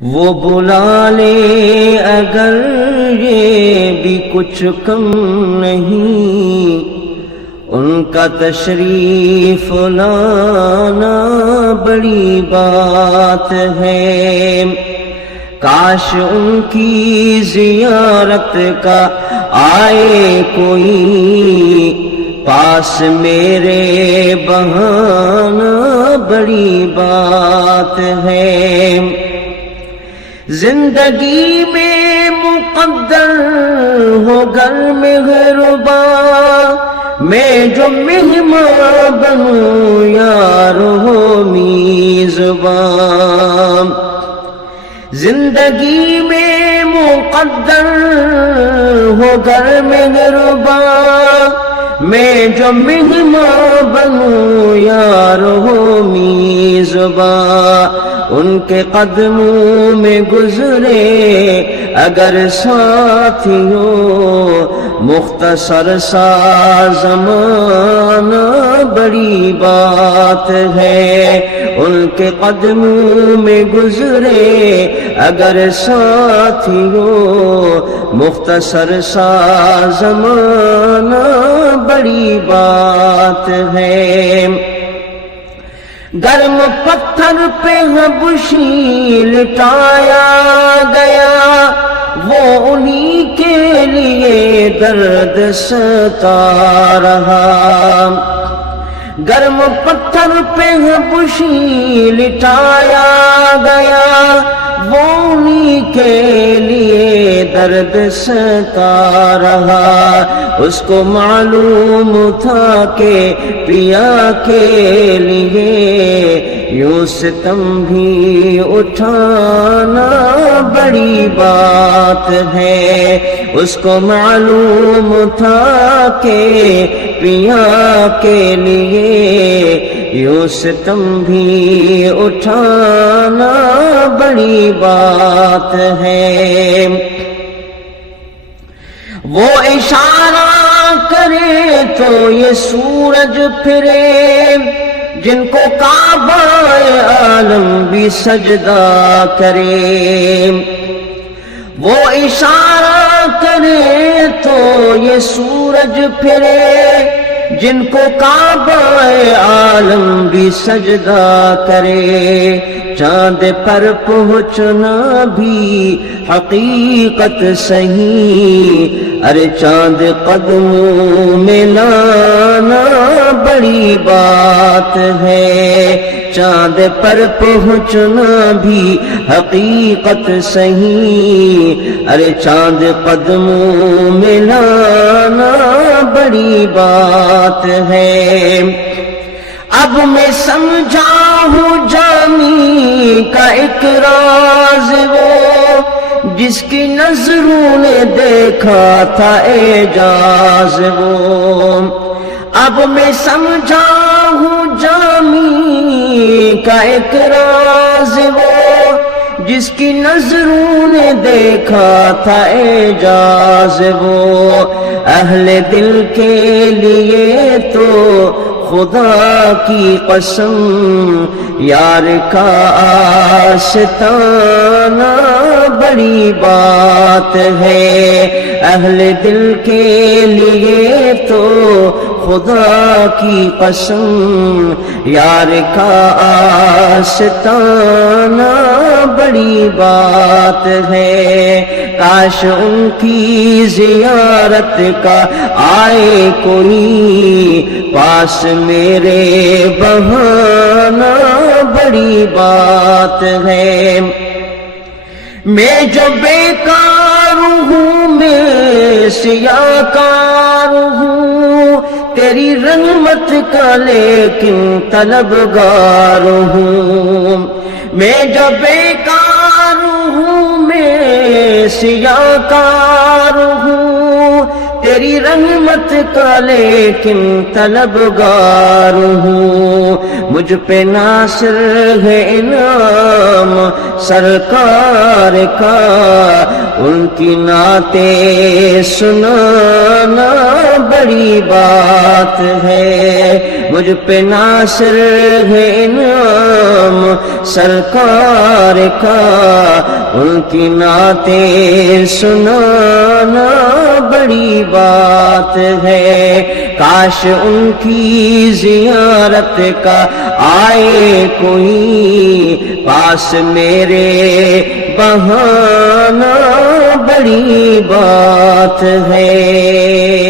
وہ بلا لے اگر یہ بھی کچھ کم نہیں، ان کا تشریف لانا بڑی بات ہے۔ کاش ان کی زیارت کا آئے کوئی، پاس میرے بہانا بڑی بات ہے۔ زندگی میں مقدر ہو گھر میں غربا، میں جو مہمان بنوں یار ہو میزبان۔ زندگی میں مقدر ہو گھر میں غربا، میں جو مہمان بنوں یار ہو میزبان۔ ان کے قدموں میں گزرے اگر ساتھیوں، مختصر سا زمانہ بڑی بات ہے۔ ان کے قدموں میں گزرے اگر ساتھیوں، مختصر سا زمانہ بڑی بات ہے۔ گرم پتھر پہ حبشی لٹایا گیا، وہ انہی کے لیے درد ستا رہا۔ گرم پتھر پہ حبشی لٹایا گیا، وہ انہی کے لیے درد ستا رہا۔ اس کو معلوم تھا کہ پیا کے لیے یوں ستم بھی اٹھانا بڑی بات ہے۔ اس کو معلوم تھا کہ پیا کے لیے یوں ستم بھی اٹھانا بڑی بات ہے۔ وہ اشارہ کرے تو یہ سورج پھرے، جن کو کعبہ عالم بھی سجدہ کرے۔ وہ اشارہ کرے تو یہ سورج پھرے، جن کو کعبہ عالم بھی سجدہ کرے۔ چاند پر پہنچنا بھی حقیقت سہی، ارے چاند قدموں میں لانا بڑی بات ہے۔ چاند پر پہنچنا بھی حقیقت سہی، ارے چاند قدموں میں لانا بڑی بات ہے۔ اب میں سمجھا ہوں جامی کا ایک راز، وہ جس کی نظروں نے دیکھا تھا اعجاز وہ۔ اب میں سمجھا ہوں جامی کا ایک راز، وہ جس کی نظروں نے دیکھا تھا اعجاز وہ۔ اہل دل کے لیے تو خدا کی قسم یار کا آستانہ بڑی بات ہے۔ اہل دل کے لیے تو خدا کی قسم یار کا آستانہ بڑی بات ہے۔ کاش ان کی زیارت کا آئے کوئی، پاس میرے بہانا بڑی بات ہے۔ میں جو بیکار ہوں، میں سیاہ کار ہوں، تیری رحمت کا لیکن طلبگار ہوں۔ میں جو بیکار ہوں، میں سیاہ کار ہوں، تیری رحمت کا لیکن طلبگار ہوں۔ مجھ پہ ناصر ہے انعام سرکار کا، ان کی نعتیں سنانا بڑی بات ہے، مجھ پہ ناصر ہے انعام سرکار کا، ان کی نعتیں سنانا بڑی بات ہے، کاش ان کی زیارت کا آئے کوئی پاس میرے، بہانہ بڑی بات ہے۔